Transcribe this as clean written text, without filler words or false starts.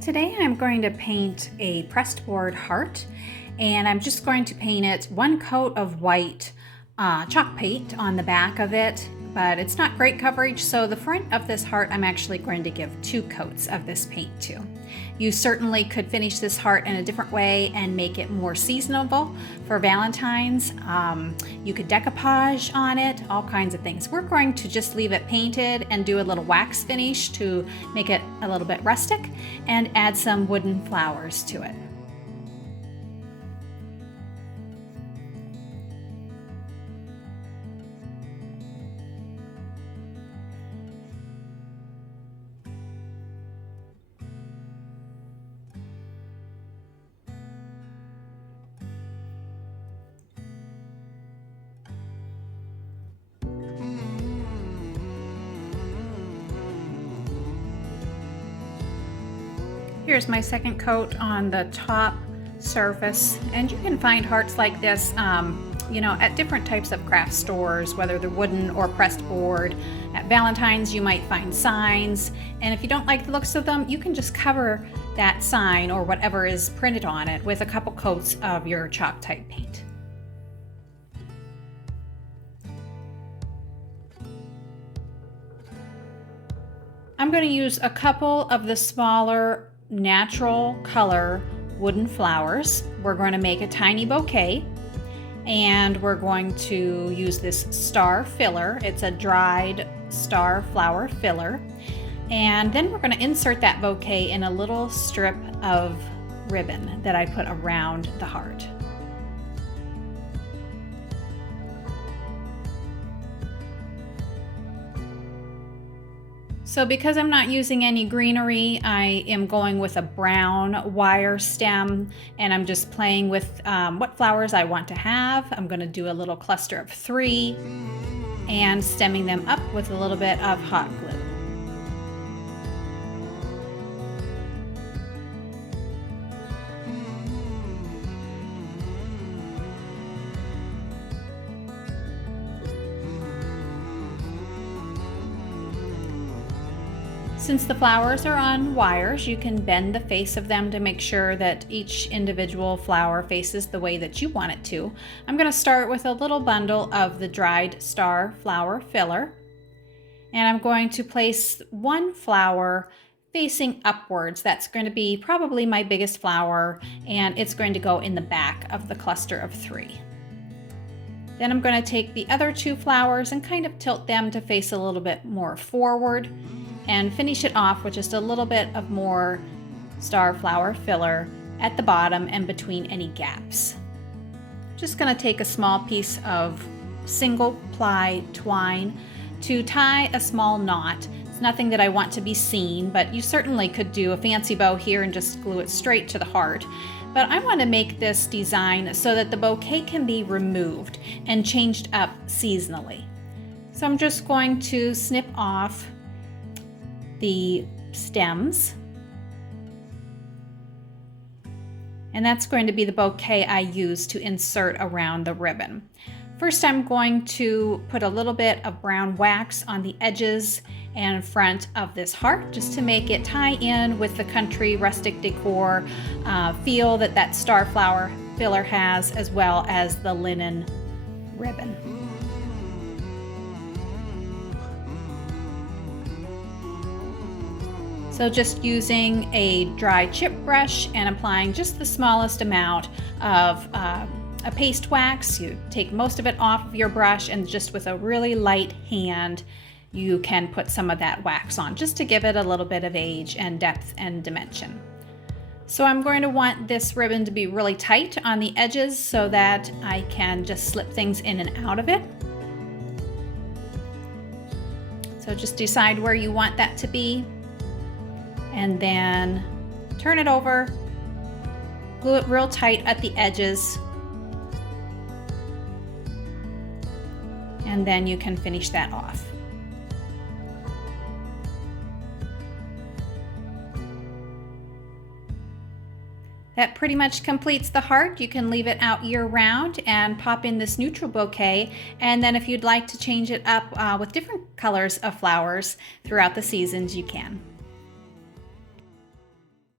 Today I'm going to paint a pressed board heart, and I'm just going to paint it one coat of white chalk paint on the back of it, but it's not great coverage, so the front of this heart I'm actually going to give 2 coats of this paint to. You certainly could finish this heart in a different way and make it more seasonable for Valentine's. You could decoupage on it, all kinds of things. We're going to just leave it painted and do a little wax finish to make it a little bit rustic and add some wooden flowers to it. Here's my second coat on the top surface, and you can find hearts like this at different types of craft stores, whether they're wooden or pressed board. At Valentine's you might find signs, and if you don't like the looks of them, you can just cover that sign or whatever is printed on it with a couple coats of your chalk type paint. I'm going to use a couple of the smaller natural color wooden flowers. We're going to make a tiny bouquet, and we're going to use this star filler. It's a dried star flower filler, and then we're going to insert that bouquet in a little strip of ribbon that I put around the heart. So because I'm not using any greenery, I am going with a brown wire stem, and I'm just playing with what flowers I want to have. I'm going to do a little cluster of 3 and stemming them up with a little bit of hot glue. Since the flowers are on wires, you can bend the face of them to make sure that each individual flower faces the way that you want it to. I'm going to start with a little bundle of the dried star flower filler, and I'm going to place one flower facing upwards. That's going to be probably my biggest flower, and it's going to go in the back of the cluster of 3. Then I'm going to take the other 2 flowers and kind of tilt them to face a little bit more forward, and finish it off with just a little bit of more star flower filler at the bottom and between any gaps. Just going to take a small piece of single ply twine to tie a small knot. It's nothing that I want to be seen, but you certainly could do a fancy bow here and just glue it straight to the heart. But I want to make this design so that the bouquet can be removed and changed up seasonally. So I'm just going to snip off the stems, and that's going to be the bouquet I use to insert around the ribbon. First, I'm going to put a little bit of brown wax on the edges and front of this heart just to make it tie in with the country rustic decor feel that star flower filler has, as well as the linen ribbon. So just using a dry chip brush and applying just the smallest amount of a paste wax. You take most of it off of your brush, and just with a really light hand you can put some of that wax on just to give it a little bit of age and depth and dimension. So I'm going to want this ribbon to be really tight on the edges so that I can just slip things in and out of it. So just decide where you want that to be, and then turn it over, glue it real tight at the edges, and then you can finish that off. That pretty much completes the heart. You can leave it out year-round and pop in this neutral bouquet, and then if you'd like to change it up with different colors of flowers throughout the seasons, you can.